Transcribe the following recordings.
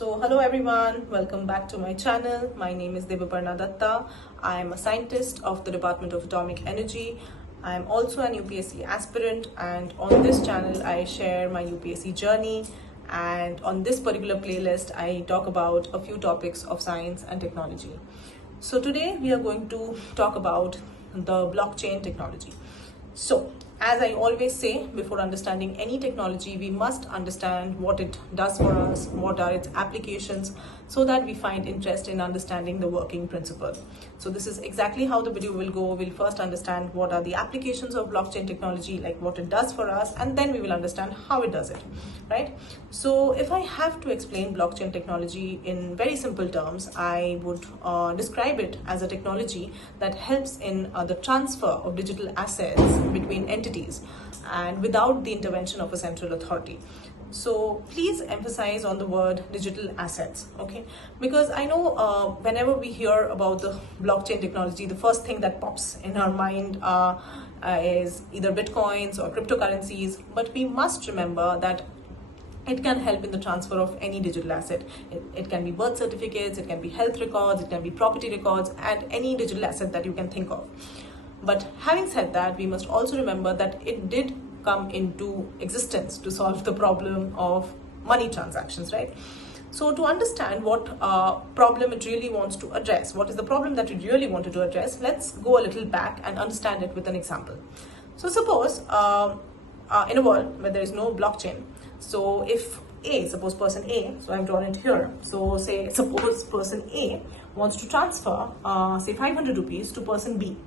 So hello everyone, welcome back to my channel. My name is Devaparna Datta. I am a scientist of the Department of Atomic Energy. I am also an UPSC aspirant, and on this channel I share my UPSC journey, and on this particular playlist I talk about a few topics of science and technology. So today we are going to talk about the blockchain technology. So, as I always say, before understanding any technology, we must understand what it does for us, what are its applications, so that we find interest in understanding the working principle. So this is exactly how the video will go. We'll first understand what are the applications of blockchain technology, like what it does for us, and then we will understand how it does it, right? So if I have to explain blockchain technology in very simple terms, I would describe it as a technology that helps in the transfer of digital assets between entities and without the intervention of a central authority. So please emphasize on the word digital assets, okay? Because I know whenever we hear about the blockchain technology, the first thing that pops in our mind is either bitcoins or cryptocurrencies, but we must remember that it can help in the transfer of any digital asset. It can be birth certificates, it can be health records, it can be property records, and any digital asset that you can think of. But having said that, we must also remember that it did come into existence to solve the problem of money transactions, right? So to understand what problem it really wants to address, what is the problem that it really wanted to address, let's go a little back and understand it with an example. So suppose in a world where there is no blockchain, so if suppose person A, so I've drawn it here. So suppose person A wants to transfer say 500 rupees to person B.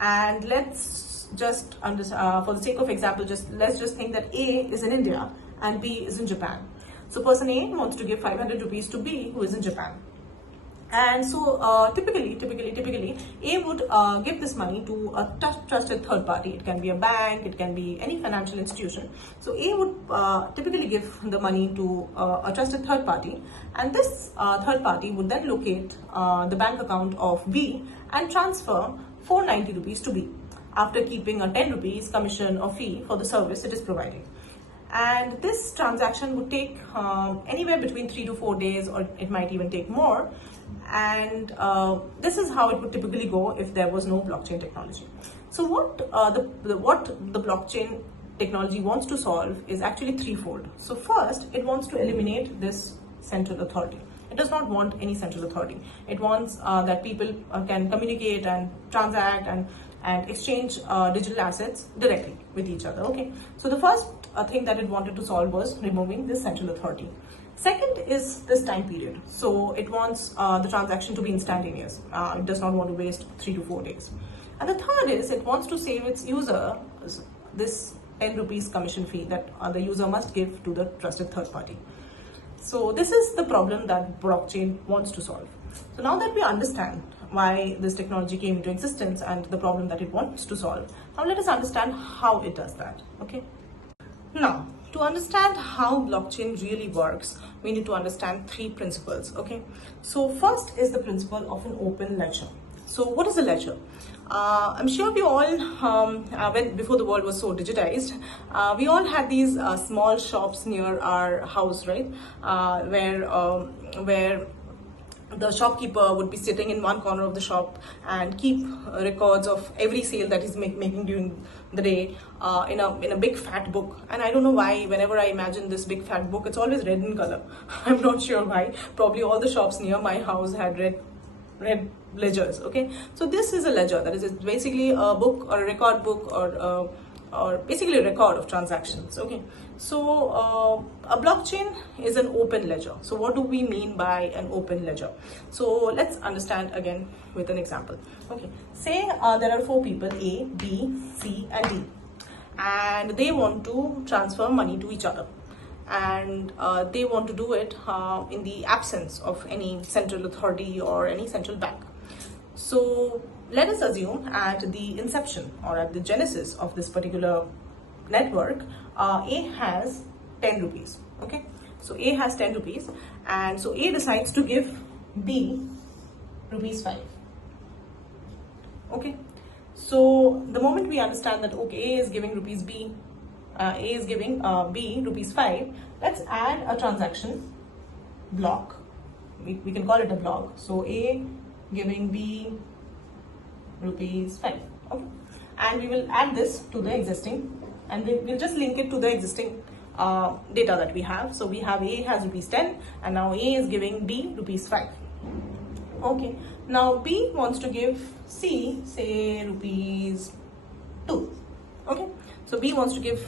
And let's just for the sake of example, let's just think that A is in India and B is in Japan. So person A wants to give 500 rupees to B, who is in Japan. And so typically A would give this money to a trusted third party. It can be a bank, it can be any financial institution. So A would typically give the money to a trusted third party, and this third party would then locate the bank account of B and transfer 490 rupees to B, after keeping a 10 rupees commission or fee for the service it is providing. And this transaction would take anywhere between 3 to 4 days, or it might even take more. And this is how it would typically go if there was no blockchain technology. So what the blockchain technology wants to solve is actually threefold. So first, it wants to eliminate this central authority. It does not want any central authority. It wants that people can communicate and transact and exchange digital assets directly with each other, okay? So the first thing that it wanted to solve was removing this central authority. Second is this time period. So it wants the transaction to be instantaneous. It does not want to waste 3 to 4 days. And the third is it wants to save its user this 10 rupees commission fee that the user must give to the trusted third party. So this is the problem that blockchain wants to solve. So now that we understand why this technology came into existence and the problem that it wants to solve, now let us understand how it does that, okay? Now, to understand how blockchain really works, we need to understand three principles, okay? So first is the principle of an open ledger. So what is a ledger? I'm sure we all, before the world was so digitized, we all had these small shops near our house, right? Where the shopkeeper would be sitting in one corner of the shop and keep records of every sale that he's making during the day in a big fat book. And I don't know why, whenever I imagine this big fat book, it's always red in color. I'm not sure why. Probably all the shops near my house had red ledgers, okay? So this is a ledger. That is basically a book or a record book, or basically a record of transactions, okay? So a blockchain is an open ledger. So what do we mean by an open ledger? So let's understand again with an example, okay? Say there are 4 people, A, B, C and D, and they want to transfer money to each other, and they want to do it in the absence of any central authority or any central bank. So let us assume at the inception or at the genesis of this particular network, A has 10 rupees, okay? So A has 10 rupees, and so A decides to give B rupees 5, okay? So the moment we understand that, okay, A is giving A is giving B rupees 5, let's add a transaction block. We can call it a block. So A giving B rupees 5. Okay, and we will add this to the existing, and we'll just link it to the existing data that we have. So we have A has rupees 10, and now A is giving B rupees 5. Okay, now B wants to give C, say, rupees 2. Okay, so B wants to give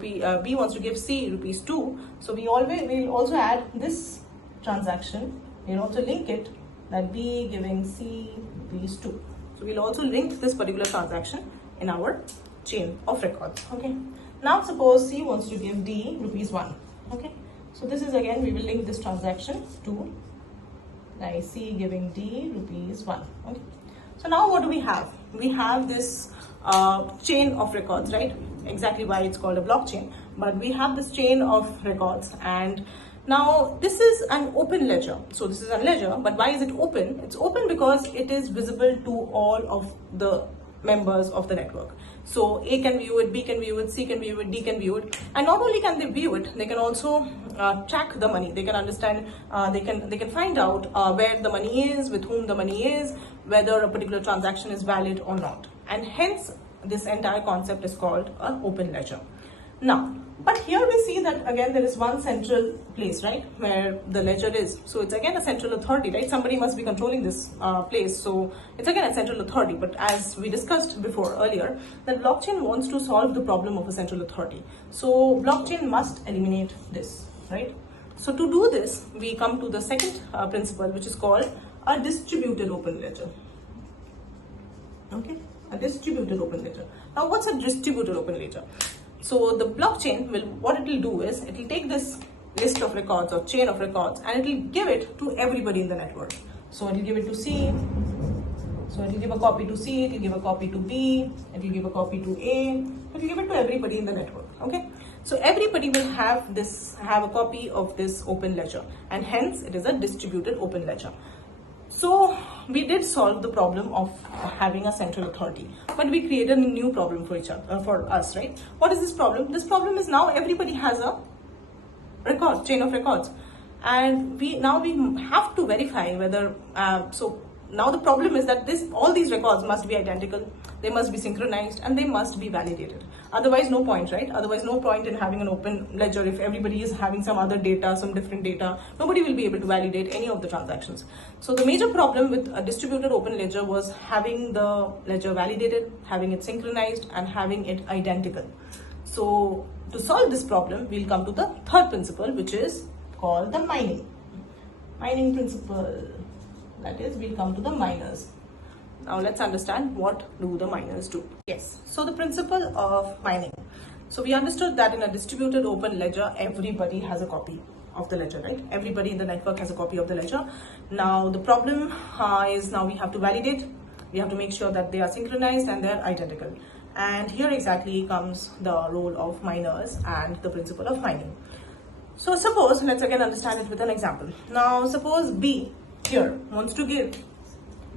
B wants to give C rupees 2. So we'll also add this transaction. We'll also link it, that B giving C rupees 2. So we'll also link this particular transaction in our chain of records. Okay, now suppose C wants to give D rupees 1. Okay, so this is again, we will link this transaction to like C giving D rupees 1. Okay, so now what do we have? We have this chain of records, right? Exactly why it's called a blockchain, but we have this chain of records, and now this is an open ledger. So this is a ledger, but why is it open? It's open because it is visible to all of the members of the network. So A can view it, B can view it, C can view it, D can view it, and not only can they view it, they can also track the money. They can understand, they can find out where the money is, with whom the money is, whether a particular transaction is valid or not, and hence this entire concept is called an open ledger. Now, but here we see that again there is one central place, right, where the ledger is. So it's again a central authority, right? Somebody must be controlling this place. So it's again a central authority. But as we discussed before earlier, that blockchain wants to solve the problem of a central authority. So blockchain must eliminate this, right? So to do this, we come to the second principle, which is called a distributed open ledger. Okay, a distributed open ledger. Now, what's a distributed open ledger? So the blockchain will, what it will do is, it will take this list of records or chain of records, and it will give it to everybody in the network. So it will give it to C. So it will give a copy to C, it will give a copy to B, it will give a copy to A, it will give it to everybody in the network. Okay, so everybody will have a copy of this open ledger, and hence it is a distributed open ledger. So we did solve the problem of having a central authority, but we created a new problem for us, right? What is this problem? This problem is now everybody has a chain of records, and we have to verify whether so now the problem is that all these records must be identical, they must be synchronized, and they must be validated. Otherwise, no point, right? Otherwise, no point in having an open ledger if everybody is having some other data, some different data. Nobody will be able to validate any of the transactions. So the major problem with a distributed open ledger was having the ledger validated, having it synchronized, and having it identical. So to solve this problem, we'll come to the third principle, which is called the mining principle. That is, we'll come to the miners. Now let's understand what do the miners do. Yes, so the principle of mining. So we understood that in a distributed open ledger, everybody has a copy of the ledger, right? Everybody in the network has a copy of the ledger. Now the problem is, now we have to validate, we have to make sure that they are synchronized and they're identical. And here exactly comes the role of miners and the principle of mining. So suppose, let's again understand it with an example. Now suppose B here wants to give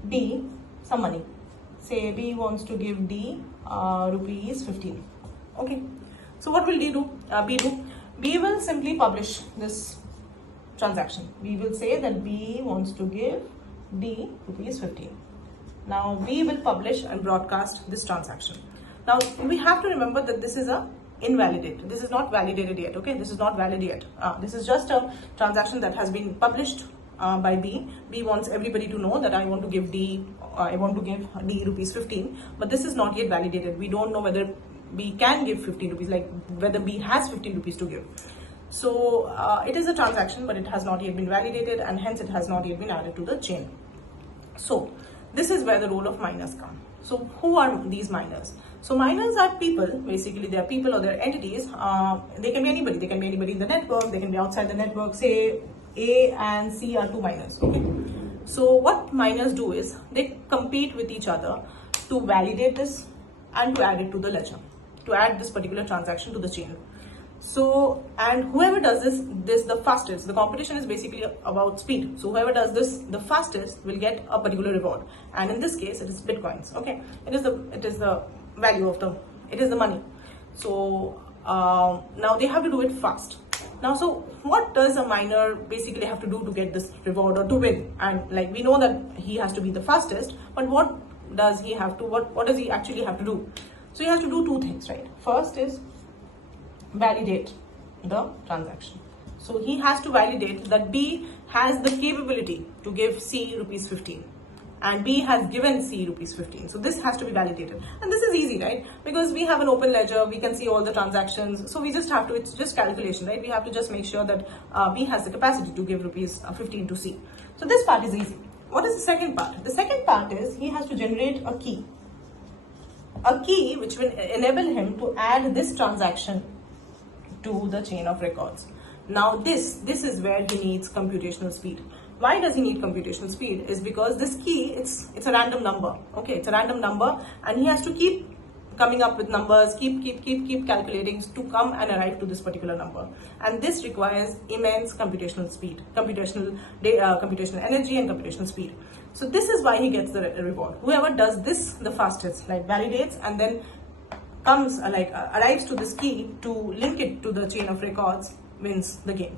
D some money. Say B wants to give D rupees 15. Okay, so what will B do? B will simply publish this transaction. We will say that B wants to give D rupees 15. Now B will publish and broadcast this transaction. Now we have to remember that this is a invalidated. This is not validated yet. Okay, this is not valid yet. This is just a transaction that has been published by B. B wants everybody to know that I want to give D rupees 15, but this is not yet validated. We don't know whether B can give 15 rupees, like whether B has 15 rupees to give. So it is a transaction, but it has not yet been validated, and hence it has not yet been added to the chain. So this is where the role of miners come. So who are these miners? So miners are people, basically they are people or they are entities. They can be anybody. They can be anybody in the network, they can be outside the network. Say A and C are two miners. Okay. So what miners do is they compete with each other to validate this and to add it to the ledger, to add this particular transaction to the chain. So, and whoever does this the fastest, the competition is basically about speed. So whoever does this the fastest will get a particular reward. And in this case, it is Bitcoins. Okay. It is the value of it is the money. So now they have to do it fast. Now, so what does a miner basically have to do to get this reward or to win? And like we know that he has to be the fastest, but what does he have to, what does he actually have to do? So he has to do two things, right? First is validate the transaction. So he has to validate that B has the capability to give C rupees 15 and B has given C rupees 15. So this has to be validated. And this is easy, right? Because we have an open ledger, we can see all the transactions. So we just have to, it's just calculation, right? We have to just make sure that B has the capacity to give rupees 15 to C. So this part is easy. What is the second part? The second part is he has to generate a key. A key which will enable him to add this transaction to the chain of records. Now this is where he needs computational speed. Why does he need computational speed? Is because this key, it's a random number. Okay, it's a random number and he has to keep coming up with numbers, keep calculating to come and arrive to this particular number. And this requires immense computational speed, computational energy and computational speed. So this is why he gets the reward. Whoever does this the fastest, like validates and then comes arrives to this key to link it to the chain of records, wins the game.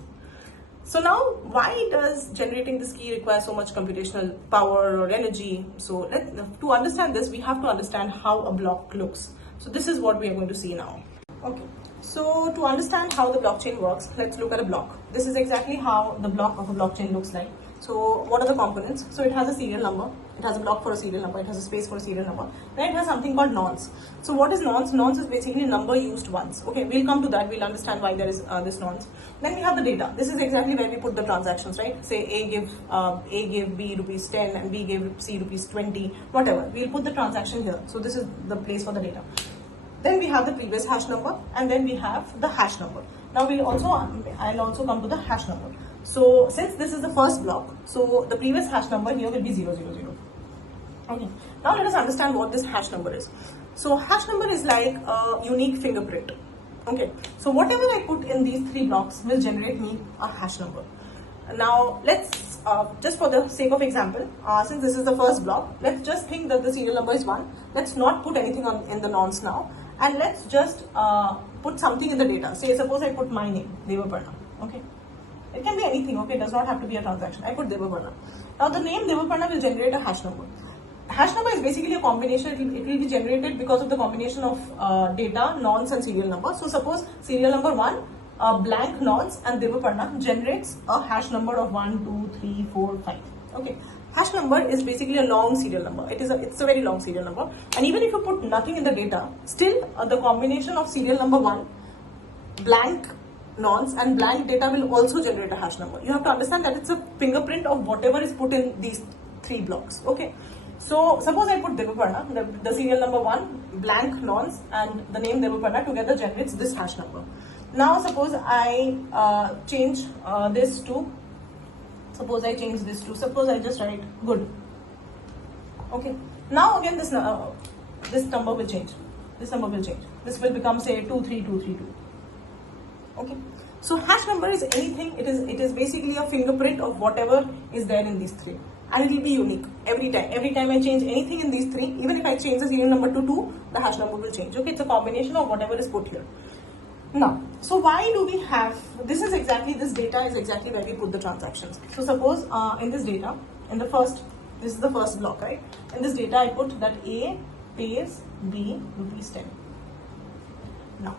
So now, why does generating this key require so much computational power or energy? So to understand this, we have to understand how a block looks. So this is what we are going to see now. Okay. So to understand how the blockchain works, let's look at a block. This is exactly how the block of a blockchain looks like. So what are the components? So it has a serial number, it has a block for a serial number, it has a space for a serial number. Then it has something called nonce. So what is nonce? Nonce is basically a number used once. Okay, we'll come to that, we'll understand why there is this nonce. Then we have the data. This is exactly where we put the transactions, right? Say A gave B rupees 10 and B gave C rupees 20, whatever. We'll put the transaction here. So this is the place for the data. Then we have the previous hash number and then we have the hash number. Now I'll also come to the hash number. So since this is the first block, so the previous hash number here will be 000. Okay. Now let us understand what this hash number is. So hash number is like a unique fingerprint. Okay. So whatever I put in these three blocks will generate me a hash number. Now let's just for the sake of example, since this is the first block, let's just think that the serial number is 1. Let's not put anything in the nonce now, and let's just put something in the data. Say suppose I put my name, Devaparna. Okay. It can be anything, okay, it does not have to be a transaction. I put Devaparna. Now the name Devaparna will generate a hash number. Hash number is basically a combination, it will be generated because of the combination of data, nonce and serial number. So suppose serial number 1, blank nonce and Devaparna generates a hash number of 1, 2, 3, 4, 5. Okay. Hash number is basically a long serial number. It's a very long serial number. And even if you put nothing in the data, still the combination of serial number 1, blank nonce and blank data will also generate a hash number. You have to understand that it's a fingerprint of whatever is put in these three blocks. Okay. So suppose I put Devaparna, the serial number 1, blank nonce and the name Devaparna together generates this hash number. Now suppose I change this to, suppose I just write good. Okay. Now again this number will change. This number will change. This will become say 23232. Okay. So hash number is anything, it is basically a fingerprint of whatever is there in these three. And it will be unique every time. Every time I change anything in these three, even if I change the serial number to 2, the hash number will change. Okay, it's a combination of whatever is put here. Now, so why do we have, this is exactly, this data is exactly where we put the transactions. So suppose in this data, this is the first block, right? In this data I put that A pays B rupees 10. Now,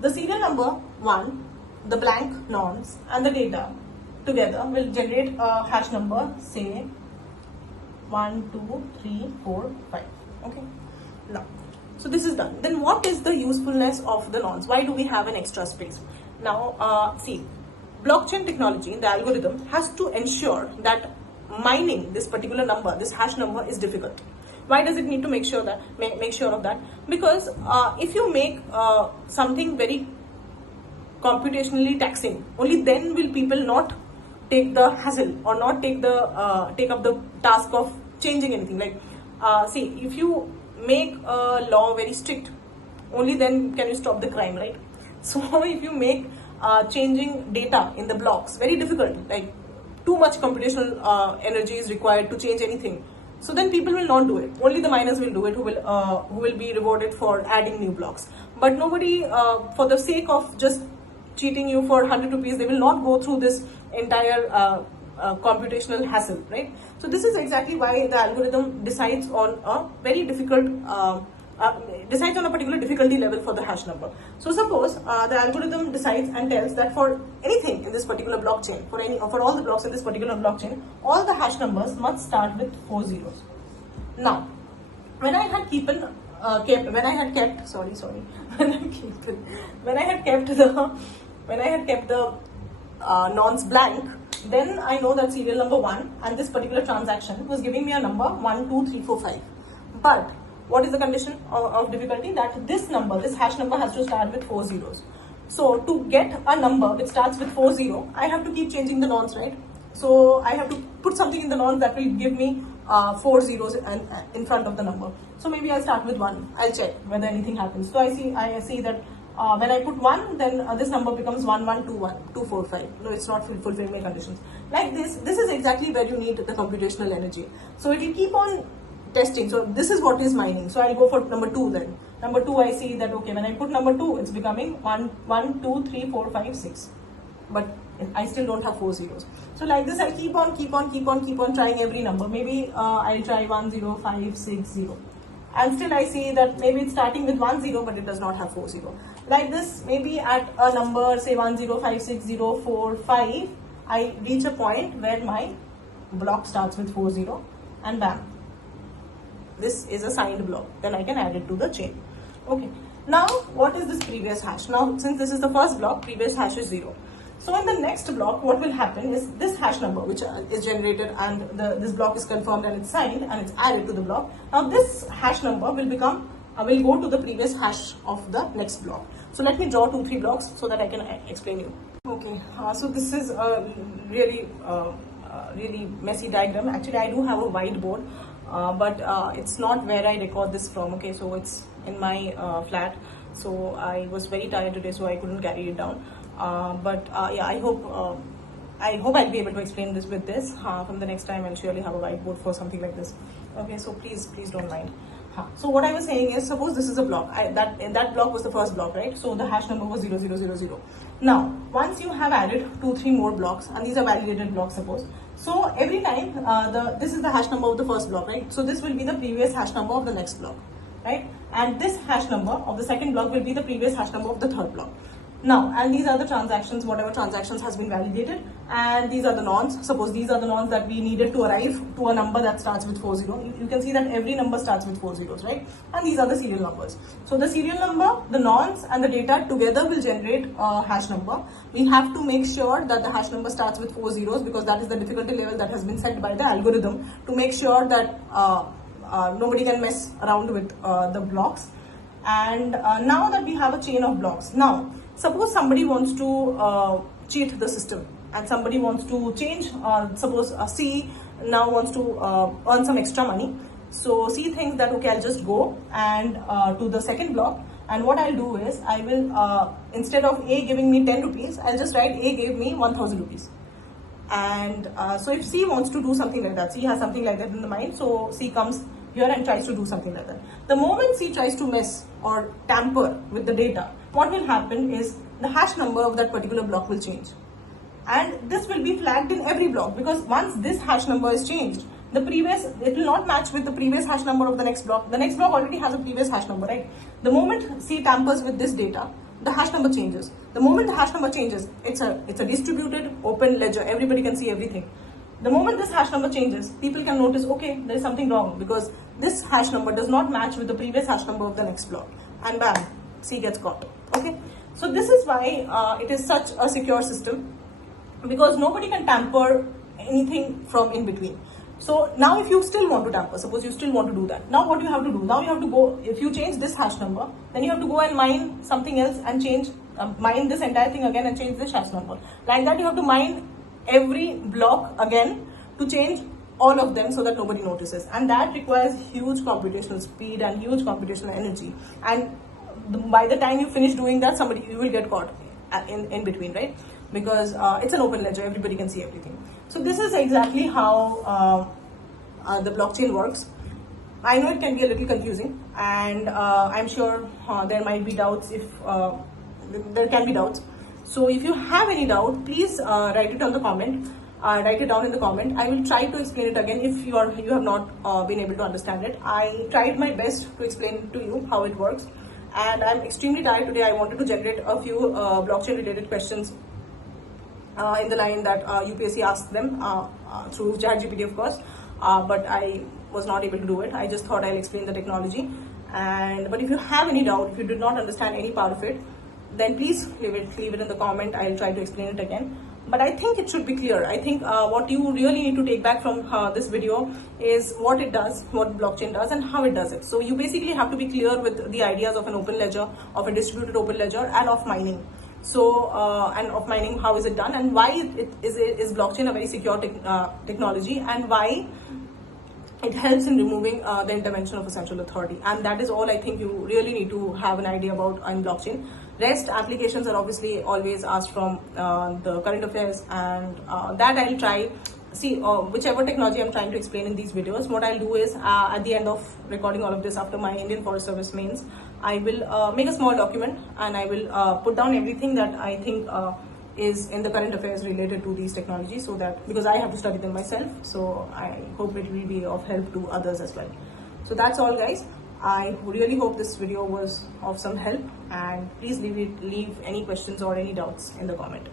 the serial number 1, the blank nonce and the data together will generate a hash number, say 1, 2, 3, 4, 5. Okay. Now, so this is done. Then what is the usefulness of the nonce? Why do we have an extra space? Now, see, blockchain technology, the algorithm has to ensure that mining this particular number, this hash number is difficult. Why does it need to make sure of that? Because if you make something very computationally taxing, only then will people not take the hassle or not take up the task of changing anything. Like, see, if you make a law very strict, only then can you stop the crime, right? So if you make changing data in the blocks very difficult, like too much computational energy is required to change anything, so then people will not do it. Only the miners will do it, who will be rewarded for adding new blocks. But nobody, for the sake of just cheating you for 100 rupees, they will not go through this entire computational hassle, right? So this is exactly why the algorithm decides on a very difficult decides on a particular difficulty level for the hash number. So suppose the algorithm decides and tells that for anything in this particular blockchain, for all the blocks in this particular blockchain, all the hash numbers must start with 4 zeros. Now, when I had kept the nonce blank, then I know that serial number 1 and this particular transaction was giving me a number 1, 2, 3, 4, 5. But what is the condition of difficulty? That this hash number has to start with 4 zeros. So to get a number which starts with 40, I have to keep changing the nonce, right? So I have to put something in the nonce that will give me 4 zeros in front of the number. So maybe I'll start with 1. I'll check whether anything happens. So I see that when I put 1, then this number becomes 1, 1, 2, 1, 2, 4, 5. No, it's not fulfilling my conditions. Like this is exactly where you need the computational energy. So it will keep on testing. So this is what is mining. So I'll go for number 2 then. Number 2, I see that, okay, when I put number 2, it's becoming 1, 2, 3, 4, 5, 6. But I still don't have 4 zeros. So like this, I keep on trying every number. Maybe I'll try 1, 0, 5, 6, 0. And still I see that maybe it's starting with 1, 0, but it does not have 4, 0. Like this, maybe at a number, say 1, 0, 5, 6, 0, 4, 5, I reach a point where my block starts with 4, 0, and bam. This is a signed block. Then I can add it to the chain. Okay. Now, what is this previous hash? Now, since this is the first block, previous hash is 0. So in the next block, what will happen is this hash number, which is generated and this block is confirmed and it's signed and it's added to the block. Now this hash number will go to the previous hash of the next block. So let me draw 2, 3 blocks so that I can explain you. Okay, so this is a really messy diagram. Actually, I do have a whiteboard, but it's not where I record this from. Okay, so it's in my flat. So I was very tired today, so I couldn't carry it down. Yeah, I hope I'll be able to explain this with this. From the next time, I'll surely have a whiteboard for something like this. Okay, so please don't mind. So what I was saying is, suppose this is a block. That block was the first block, right? So the hash number was 0, 0, 0, 0. Now, once you have added 2, 3 more blocks, and these are validated blocks, suppose. So every time, this is the hash number of the first block, right? So this will be the previous hash number of the next block, right? And this hash number of the second block will be the previous hash number of the third block. Now, and these are the transactions, whatever transactions has been validated, and these are the nonce. Suppose these are the nonce that we needed to arrive to a number that starts with 4 0. You can see that every number starts with 4 zeros, right? And these are the serial numbers. So the serial number, the nonce and the data together will generate a hash number. We have to make sure that the hash number starts with 4 zeros because that is the difficulty level that has been set by the algorithm to make sure that nobody can mess around with the blocks. And now that we have a chain of blocks, now suppose somebody wants to cheat the system and somebody wants to change, suppose C now wants to earn some extra money. So C thinks that, okay, I'll just go and to the second block, and what I'll do is I will, instead of A giving me 10 rupees, I'll just write A gave me 1000 rupees. And so if C wants to do something like that, C has something like that in the mind, so C comes here and tries to do something like that. The moment C tries to mess or tamper with the data, what will happen is the hash number of that particular block will change. And this will be flagged in every block because once this hash number is changed, it will not match with the previous hash number of the next block. The next block already has a previous hash number, right? The moment C tampers with this data, the hash number changes. The moment the hash number changes, it's a distributed open ledger. Everybody can see everything. The moment this hash number changes, people can notice, okay, there is something wrong because this hash number does not match with the previous hash number of the next block. And bam, C gets caught. Okay, so this is why it is such a secure system, because nobody can tamper anything from in between. So now if you still want to tamper, suppose you still want to do that, now what you have to do? Now you have to go, if you change this hash number, then you have to go and mine something else and change, mine this entire thing again and change this hash number. Like that you have to mine every block again to change all of them so that nobody notices. And that requires huge computational speed and huge computational energy. And by the time you finish doing that, you will get caught in between, right? Because it's an open ledger, everybody can see everything. So this is exactly how the blockchain works. I know it can be a little confusing, and I'm sure there might be doubts if there can be doubts. So if you have any doubt, please write it on the comment. Write it down in the comment. I will try to explain it again if you have not been able to understand it. I tried my best to explain to you how it works, and I'm extremely tired today. I wanted to generate a few blockchain related questions in the line that UPSC asked them through ChatGPT, of course, but I was not able to do it. I just thought I'll explain the technology. But if you have any doubt, if you did not understand any part of it, then please leave it in the comment. I'll try to explain it again. But I think it should be clear. I think what you really need to take back from this video is what it does, what blockchain does, and how it does it. So you basically have to be clear with the ideas of an open ledger, of a distributed open ledger, and of mining. So and of mining, how is it done, and why is blockchain a very secure technology, and why it helps in removing the intervention of a central authority. And that is all I think you really need to have an idea about on blockchain. Rest applications are obviously always asked from the current affairs, and that I'll try. See, whichever technology I'm trying to explain in these videos, what I'll do is at the end of recording all of this, after my Indian Forest Service mains, I will make a small document, and I will put down everything that I think is in the current affairs related to these technologies, so that, because I have to study them myself, so I hope it will be of help to others as well. So that's all, guys. I really hope this video was of some help, and please leave any questions or any doubts in the comment.